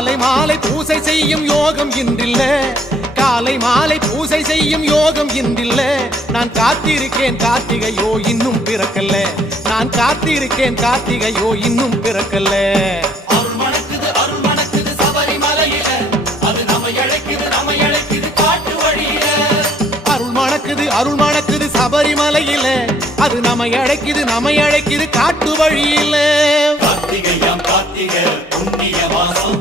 காலை மாலை பூசை செய்யும் யோகம் இன்றில்ல, காலை மாலை பூசை செய்யும் யோகம் இன்றில்ல. நான் காத்திருக்கேன் கார்த்திகையோ இன்னும் பிறக்கல்ல, நான் காத்திருக்கேன் கார்த்திகையோ இன்னும் பிறக்கல்ல. அருள் மணக்குது அருள் மணக்குது சபரிமலையில, அது நம்மை அழைக்குது நம்மை அழைக்குது காட்டு வழியில. அருள் மணக்குது அருள் மணக்குது சபரிமலையில, அது நம்மை அழைக்குது நம்மை அழைக்குது காட்டு வழியில. கார்த்திகையாம் கார்த்திகை புண்ணிய மாசம்,